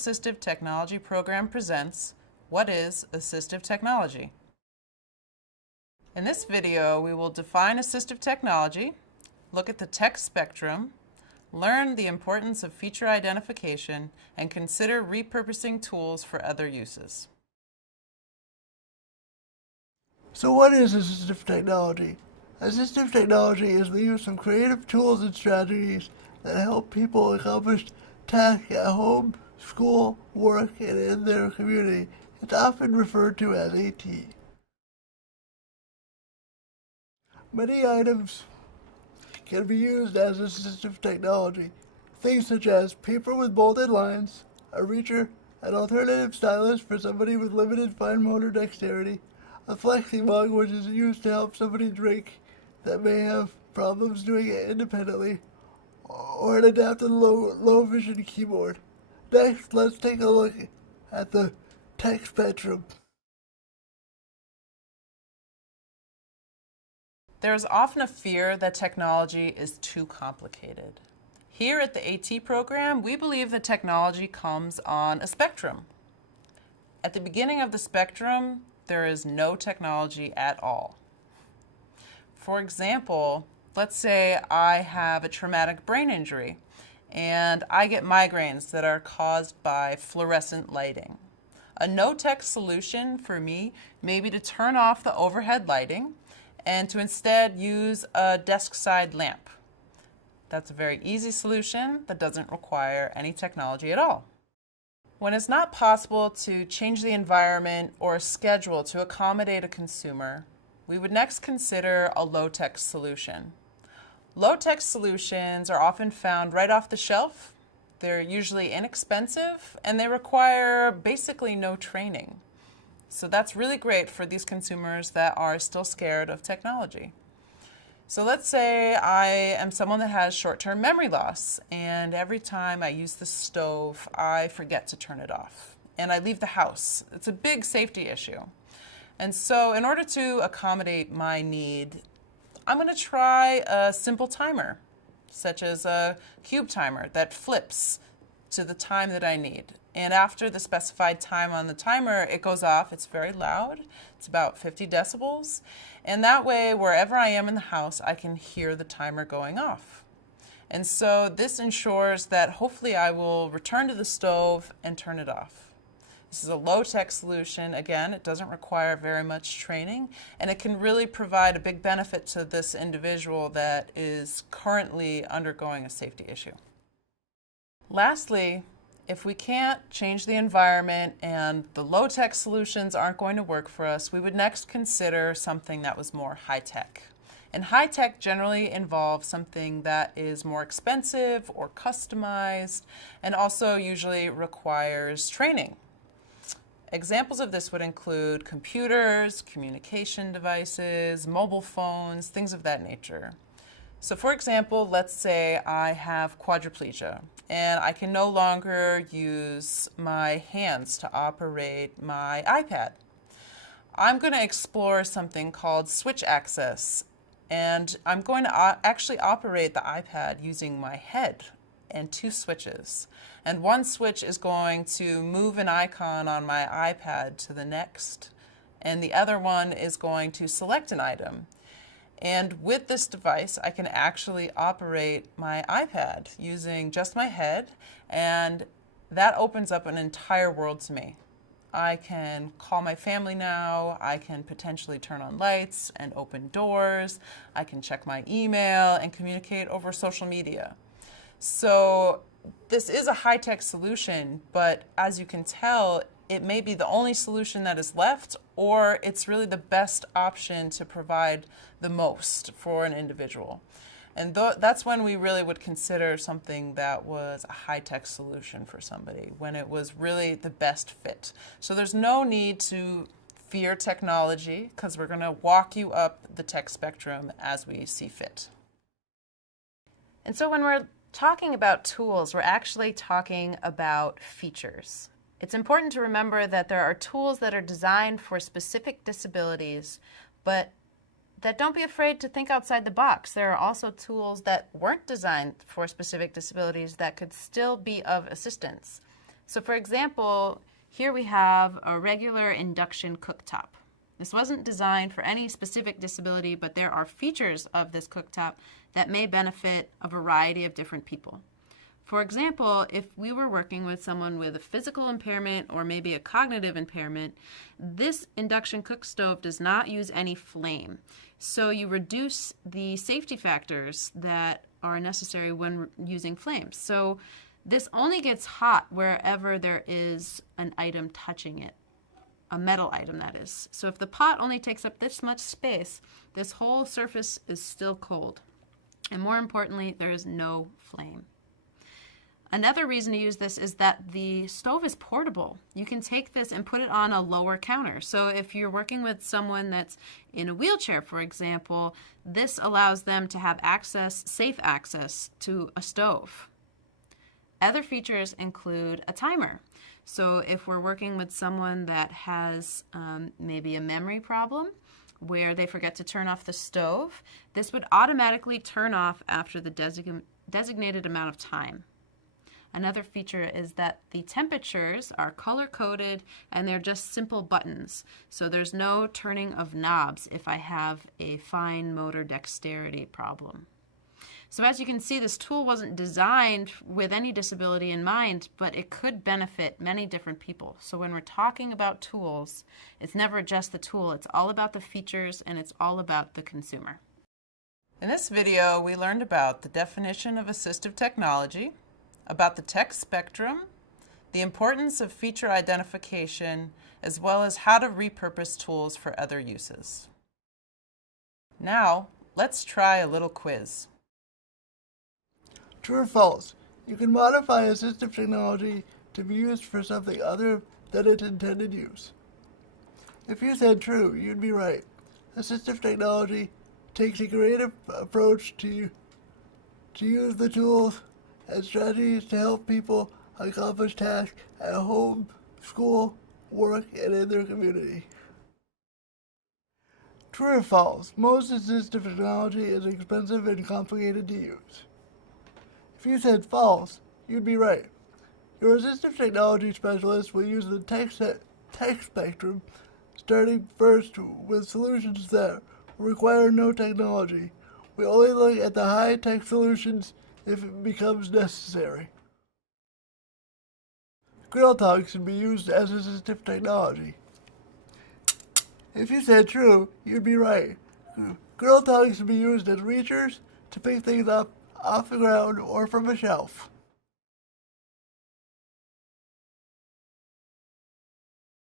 Assistive Technology program presents What is Assistive Technology? In this video, we will define assistive technology, look at the tech spectrum, learn the importance of feature identification, and consider repurposing tools for other uses. So what is assistive technology? Assistive technology is the use of creative tools and strategies that help people accomplish tasks at home, school, work, and in their community. It's often referred to as AT. Many items can be used as assistive technology. Things such as paper with bolded lines, a reacher, an alternative stylus for somebody with limited fine motor dexterity, a flexi mug which is used to help somebody drink that may have problems doing it independently, or an adapted low vision keyboard. Next, let's take a look at the tech spectrum. There is often a fear that technology is too complicated. Here at the AT program, we believe that technology comes on a spectrum. At the beginning of the spectrum, there is no technology at all. For example, let's say I have a traumatic brain injury and I get migraines that are caused by fluorescent lighting. A no-tech solution for me may be to turn off the overhead lighting and to instead use a desk side lamp. That's a very easy solution that doesn't require any technology at all. When it's not possible to change the environment or schedule to accommodate a consumer, we would next consider a low-tech solution. Low-tech solutions are often found right off the shelf. They're usually inexpensive and they require basically no training. So that's really great for these consumers that are still scared of technology. So let's say I am someone that has short-term memory loss, and every time I use the stove, I forget to turn it off, and I leave the house. It's a big safety issue. And so in order to accommodate my need, I'm going to try a simple timer, such as a cube timer that flips to the time that I need. And after the specified time on the timer, it goes off. It's very loud. It's about 50 decibels. And that way, wherever I am in the house, I can hear the timer going off. And so this ensures that hopefully I will return to the stove and turn it off. This is a low-tech solution. Again, it doesn't require very much training, and it can really provide a big benefit to this individual that is currently undergoing a safety issue. Lastly, if we can't change the environment and the low-tech solutions aren't going to work for us, we would next consider something that was more high-tech. And high-tech generally involves something that is more expensive or customized and also usually requires training. Examples of this would include computers, communication devices, mobile phones, things of that nature. So for example, let's say I have quadriplegia and I can no longer use my hands to operate my iPad. I'm going to explore something called switch access, and I'm going to actually operate the iPad using my head and two switches. And one switch is going to move an icon on my iPad to the next, and the other one is going to select an item. And with this device, I can actually operate my iPad using just my head, and that opens up an entire world to me. I can call my family now, I can potentially turn on lights and open doors, I can check my email and communicate over social media. So this is a high-tech solution, but as you can tell, it may be the only solution that is left, or it's really the best option to provide the most for an individual. And that's when we really would consider something that was a high-tech solution for somebody, when it was really the best fit. So there's no need to fear technology, because we're going to walk you up the tech spectrum as we see fit. And so when we're talking about tools, we're actually talking about features. It's important to remember that there are tools that are designed for specific disabilities, but that don't be afraid to think outside the box. There are also tools that weren't designed for specific disabilities that could still be of assistance. So for example, here we have a regular induction cooktop. This wasn't designed for any specific disability, but there are features of this cooktop that may benefit a variety of different people. For example, if we were working with someone with a physical impairment or maybe a cognitive impairment, this induction cook stove does not use any flame. So you reduce the safety factors that are necessary when using flames. So this only gets hot wherever there is an item touching it, a metal item that is. So if the pot only takes up this much space, this whole surface is still cold. And more importantly, there is no flame. Another reason to use this is that the stove is portable. You can take this and put it on a lower counter. So if you're working with someone that's in a wheelchair, for example, this allows them to have access, safe access to a stove. Other features include a timer. So if we're working with someone that has maybe a memory problem where they forget to turn off the stove, this would automatically turn off after the designated amount of time. Another feature is that the temperatures are color-coded and they're just simple buttons. So there's no turning of knobs if I have a fine motor dexterity problem. So as you can see, this tool wasn't designed with any disability in mind, but it could benefit many different people. So when we're talking about tools, it's never just the tool. It's all about the features and it's all about the consumer. In this video, we learned about the definition of assistive technology, about the tech spectrum, the importance of feature identification, as well as how to repurpose tools for other uses. Now, let's try a little quiz. True or false? You can modify assistive technology to be used for something other than its intended use. If you said true, you'd be right. Assistive technology takes a creative approach to use the tools and strategies to help people accomplish tasks at home, school, work, and in their community. True or false? Most assistive technology is expensive and complicated to use. If you said false, you'd be right. Your assistive technology specialist will use the tech spectrum, starting first with solutions that require no technology. We only look at the high-tech solutions if it becomes necessary. Grill tongs can be used as assistive technology. If you said true, you'd be right. Grill tongs can be used as reachers to pick things up off the ground or from a shelf.